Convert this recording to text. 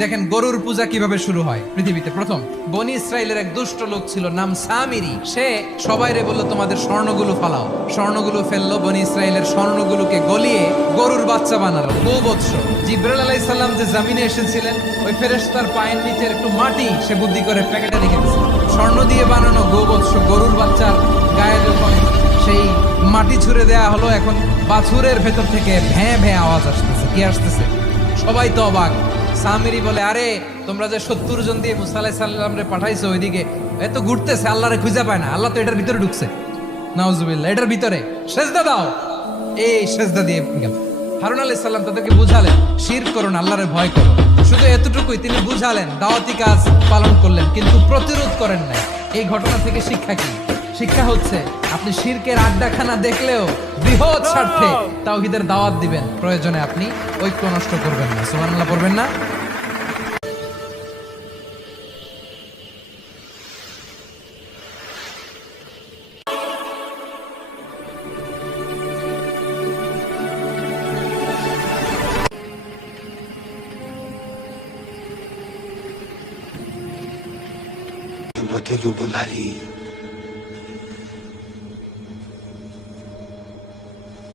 দেখেন গরুর পূজা কিভাবে শুরু হয় পৃথিবীতে প্রথম। বনি ইসরায়েলের এক দুষ্ট লোক ছিল, নাম সামিরি। সে সবাইরে বলল তোমাদের স্বর্ণগুলো ফালাও। স্বর্ণগুলো ফেললো, বনি ইসরায়েলের স্বর্ণগুলোকে গলিয়ে গরুর বাচ্চা বানালো, গোবৎস। জিব্রাইল আলাইহিস সালাম যে জমিনে এসেছিলেন, ওই ফেরেশতার পায়ের নিচের একটু মাটি সে বুদ্ধি করে প্যাকেটে রেখে দিয়েছে। স্বর্ণ দিয়ে বানানো গোবৎস গরুর বাচ্চার গায়ে যখন সেই মাটি ছুঁড়ে দেয়া হলো, এখন বাছুরের ভেতর থেকে ভ্যাঁ ভ্যাঁ আওয়াজ আসতেছে। কি আসতেছে? সবাই তো অবাক। সামিরি বলে, আরে তোমরা যে 70 জন দিয়ে মুসা আলাইহিস সালাম রে পাঠাইছো ওইদিকে, এত ঘুরতেছে, আল্লাহরে খুঁজে পায় না। আল্লাহ তো এটার ভিতরে ঢুকছে। নাউজুবিল্লাহ, এটার ভিতরে সেজদা দাও। এই সেজদা দিয়ে গেল। হারুন আলাইহিস সালাম তাদেরকে বুঝালেন, শিরক করো না, আল্লাহরে ভয় করো। শুধু এতটুকুই তিনি বুঝালেন, দাওয়াতি কাজ পালন করলেন, কিন্তু প্রতিরোধ করেন নাই। এই ঘটনা থেকে শিক্ষা কি? শিক্ষা হচ্ছে, আপনি শিরকের আড্ডাখানা দেখলেও বৃহৎ স্বার্থে তাওহীদের দাওয়াত দিবেন। প্রয়োজনে আপনি ঐক্য নষ্ট করবেন না। সুবহানাল্লাহ পড়বেন না? وتجب الحرير